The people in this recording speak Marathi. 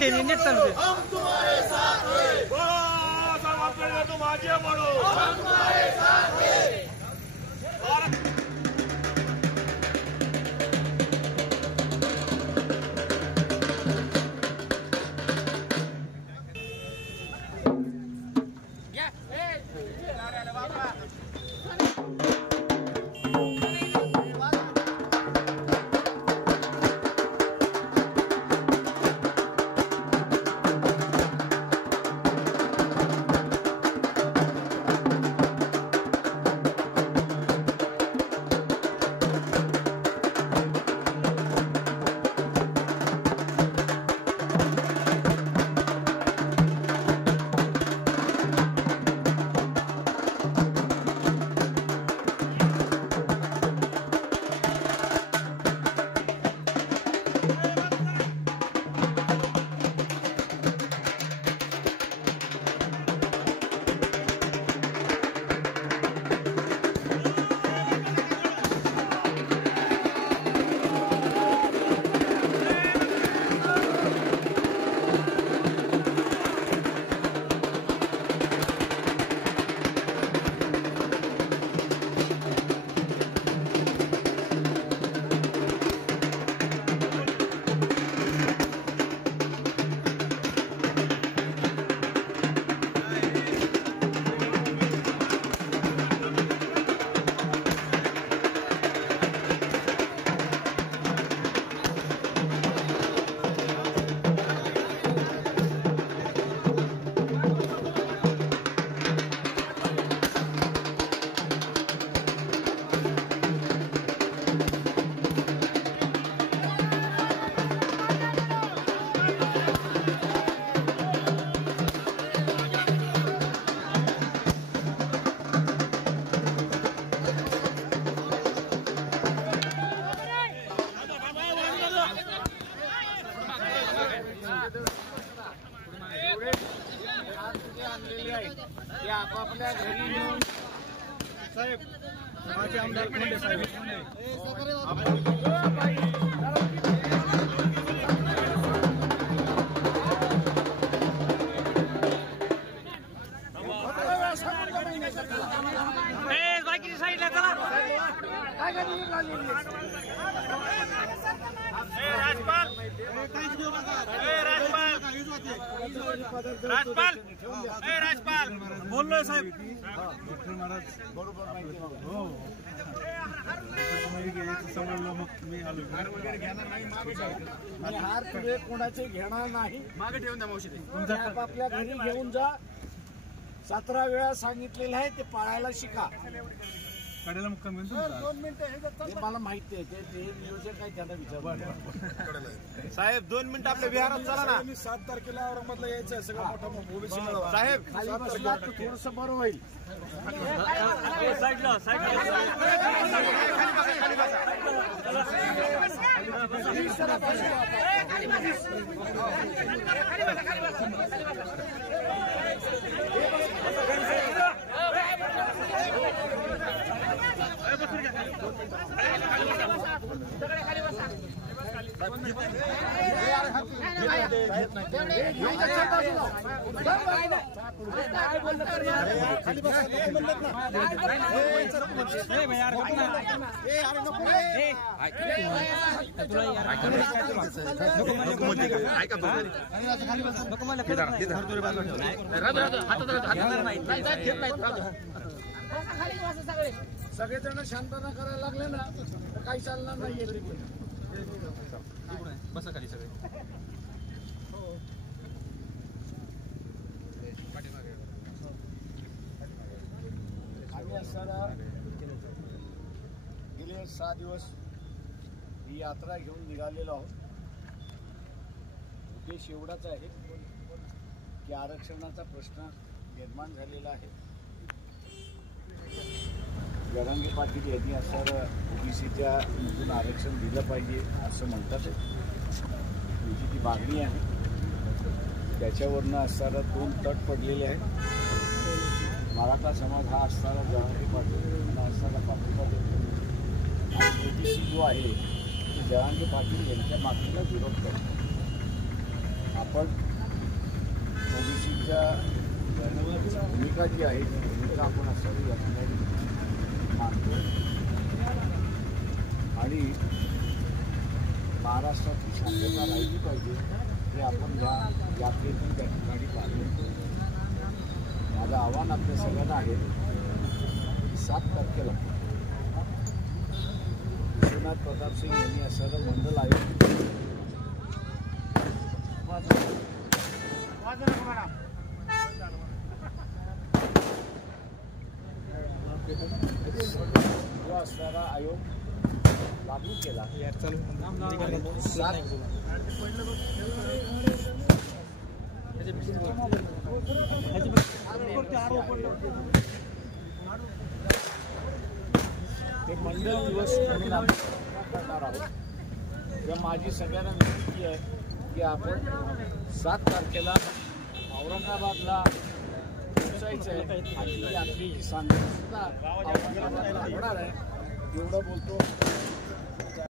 मोठे नीट चालू दे. आपापल्या घरी येऊन साहेब माझे आमदार कोंडे साहेब बाकी साईडला चला राजपाल राजपाल राजपाल बोललोय साहेब विठ्ठल महाराज बरोबर माहिती हो समजलं मग मी आलो हार पुढे कोणाचे घेणार नाही मागे ठेवून द्या मावशी तुमच्या आपापल्या घरी घेऊन जा 17 वेळा सांगितलेलं आहे ते पाळायला शिका कडेला मुक्काम 2 मिनिटं मला माहिती आहे ते नियोजन काय त्यांना विचार साहेब 2 मिनिटं आपल्या विहारात चला ना 7 तारखेला औरंगाबादला यायचं सगळं मोठा साहेब खाली बसला तर थोडंसं बरं होईल साईडला सगळेजण शांतता करायला लागले ना तर काही चालणार नाही बसा खाली सगळे आम्ही असताना गेले 6 दिवस ही यात्रा घेऊन निघालेलो आहोत. उद्देश एवढाच आहे की आरक्षणाचा प्रश्न निर्माण झालेला आहे. जरांगे पाटील यांनी असणारं ओबीसीच्या मधून आरक्षण दिलं पाहिजे असं म्हणतात. त्यांची ती मागणी आहे. त्याच्यावरनं असणारा 2 तट पडलेले आहेत. मराठा समाज हा असणारा जरांगे पाटील हा असणारा पाठिंबा देतो आणि ओबीसी जो आहे तो जरांगे पाटील यांच्या मागणीला विरोध करतो. आपण ओबीसीच्या भूमिका जी आहे ती भूमिका आपण असावी या ठिकाणी मानतो आणि महाराष्ट्राची शांतता राहिली पाहिजे हे आपण या यात्रेतून त्या ठिकाणी पाहिजे. माझं आव्हान आपल्या सगळ्यांना आहे 7 तारखेला विश्वनाथ प्रताप सिंग यांनी असं मंडल आयोजित जो असणारा आयोग लागू केला. ते मंडळ दिवस म्हणून आपण करणार आहोत. तेव्हा माझी सगळ्यांना विनंती आहे की आपण 7 तारखेला औरंगाबादला पोहोचायचं आहे आणि आपली जी सांगता सुद्धा औरंगाबादला होणार आहे. एवढं बोलतो.